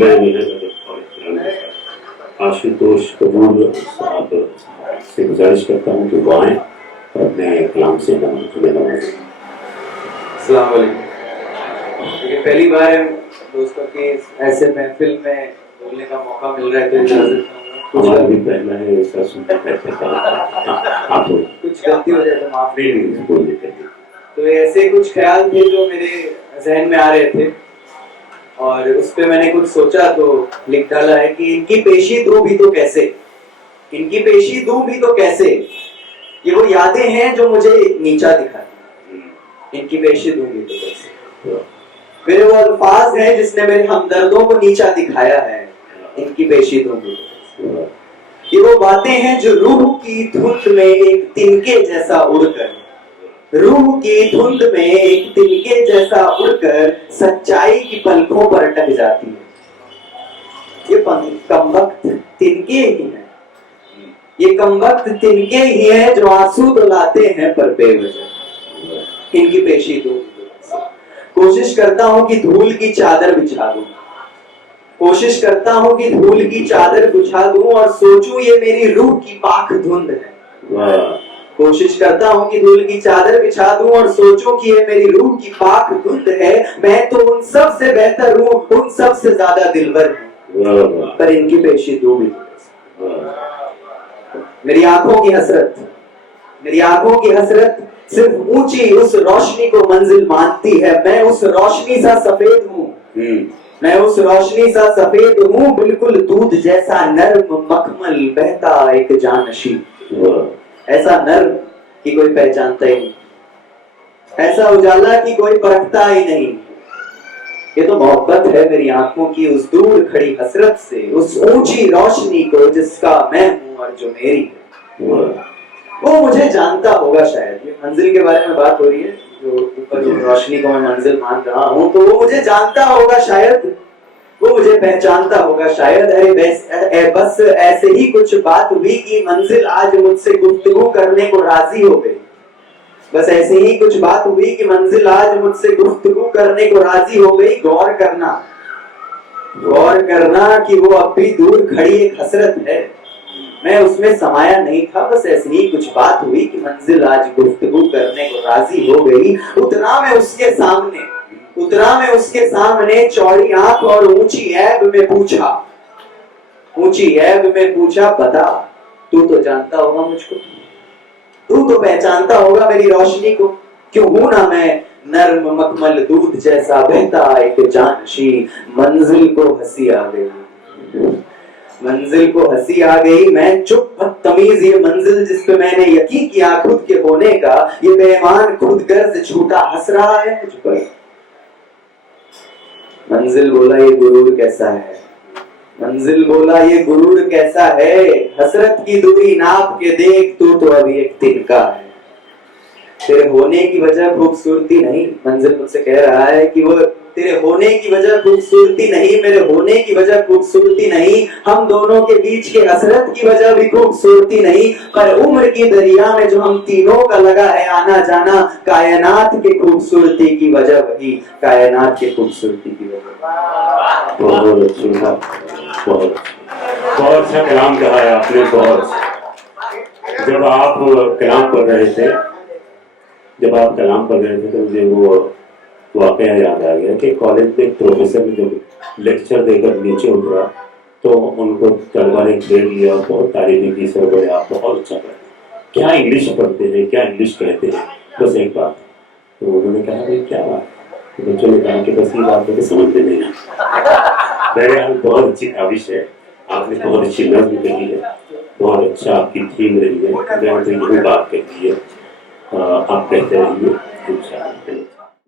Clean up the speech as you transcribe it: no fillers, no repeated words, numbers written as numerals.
मैं आशुतोष कपूर साहब से गुजारिश करता हूँ कि वो आए और अपने कलाम से हमें नवाजें। अस्सलाम वालेकुम। ये पहली बार है दोस्तों की ऐसे महफिल में बोलने का मौका मिल रहा है, तो इजाजत हमारा भी पहला है ऐसा सुनते आप कुछ गलती हो जाए तो माफ नहीं बोलने के लिए। तो ऐसे कुछ ख्याल थे जो मेरे जहन में आ रहे थे और उस पे मैंने कुछ सोचा तो लिख डाला है कि इनकी पेशी दूं भी तो कैसे, इनकी पेशी दूं भी तो कैसे, ये वो यादें हैं जो मुझे नीचा दिखाती, इनकी पेशी दूं भी तो कैसे, मेरे वो अल्फाज हैं जिसने मेरे हमदर्दों को नीचा दिखाया है, इनकी पेशी दूं भी तो कैसे, ये वो बातें हैं जो रूह की धुंध में एक तिनके जैसा उड़कर, रूह की धुंध में एक तिनके जैसा उड़कर सच्चाई की पलकों पर अटक जाती है। ये कमबख्त तिनके ही हैं, ये कमबख्त तिनके ही हैं जो आंसू तो लाते हैं पर बेवजह, इनकी पेशी दूं। कोशिश करता हूं कि धूल की चादर बिछा दूं, कोशिश करता हूं कि धूल की चादर बिछा दूं और सोचूं ये मेरी रूह की पाक धुंध है। कोशिश करता हूं कि धूल की चादर बिछा दूं और सोचूं कि ये मेरी रूह की पाक धुंध है। मैं तो उन सब से बेहतर हूं, उन सब से ज्यादा दिलबर हूं, पर इनकी पेशी दूं भी। मेरी आंखों की हसरत, मेरी आंखों की हसरत सिर्फ ऊंची उस रोशनी को मंजिल मानती है। मैं उस रोशनी सा सफेद हूं, मैं उस रोशनी सा सफेद हूं, बिल्कुल दूध जैसा नर्म मखमल बहता एक जानशी, ऐसा नर्म कि कोई पहचानता ही नहीं, ऐसा उजाला कि कोई परखता ही नहीं। ये तो मोहब्बत है मेरी आंखों की उस दूर खड़ी हसरत से, उस ऊंची रोशनी को जिसका मैं हूं और जो मेरी है। वो मुझे जानता होगा शायद, ये मंजिल के बारे में बात हो रही है, जो ऊपर जो रोशनी को मैं मंजिल मान रहा हूं, तो वो मुझे जानता होगा शायद, वो मुझे पहचानता होगा शायद। अरे बस ऐसे ही कुछ बात हुई कि मंजिल आज मुझसे गुफ्तगू करने को राजी हो गई, बस ऐसे ही कुछ बात हुई कि मंजिल आज मुझसे गुफ्तगू करने को राजी हो गई। गौर करना, गौर करना कि वो अब भी दूर खड़ी एक हसरत है, मैं उसमें समाया नहीं था, बस ऐसी ही कुछ बात हुई कि मंजिल आज गुफ्तगू करने को राजी हो गई। उतना मैं उसके सामने, उतरा मैं उसके सामने, चौड़ी आंख और ऊंची ऐब में पूछा, ऊंची ऐब में पूछा, बता तू तो जानता होगा मुझको, तू तो पहचानता होगा मेरी रोशनी को, क्यों हूं ना मैं नर्म मखमल दूध जैसा बहता एक जानशी। मंजिल को हंसी आ गई, मंजिल को हंसी आ गई, मैं चुप बदतमीज ये मंजिल जिस पे मैंने यकीन किया खुद के होने का, ये बेईमान खुद गर्ज झूठा हंस रहा है मुझ पर। मंजिल बोला ये गुरूर कैसा है, मंजिल बोला ये गुरूर कैसा है, हसरत की दूरी नाप के देख तू तो अभी एक तिनका है। तेरे होने की वजह खूबसूरती नहीं, मंजिल मुझसे कह रहा है कि वो तेरे होने की वजह खूबसूरती नहीं, मेरे होने की वजह खूबसूरती नहीं, हम दोनों के बीच के हसरत की वजह भी खूबसूरती नहीं, पर उम्र की दरिया में जो हम तीनों का लगा है आना जाना, कायनात की खूबसूरती की वजह वही, कायनात की खूबसूरती की वजह। बहुत अच्छा, बहुत अच्छा कलाम कहा है आपने। बहुत जब आप कलाम पढ़ रहे थे, जब आप कलाम पढ़ रहे थे तो मुझे वो वाकया याद आ गया कि कॉलेज में एक प्रोफेसर ने जब लेक्चर देकर नीचे उतरा तो उनको तलवार ने घेर लिया, बहुत तारीफ की, सर बोले आप बहुत अच्छा पढ़ते हैं, क्या इंग्लिश पढ़ते हैं, क्या इंग्लिश कहते हैं, बस एक बात। तो उन्होंने कहा भाई क्या बात, तो बच्चों ने कहा कि बस ये बात है कि समझ में नहीं आता। बहरहाल बहुत अच्छी काविश है, आपने बहुत अच्छी नज़्म कही है, बहुत अच्छा आपकी थीम रही है, मैं तो यही बात कहती है, आप कहते रहिए।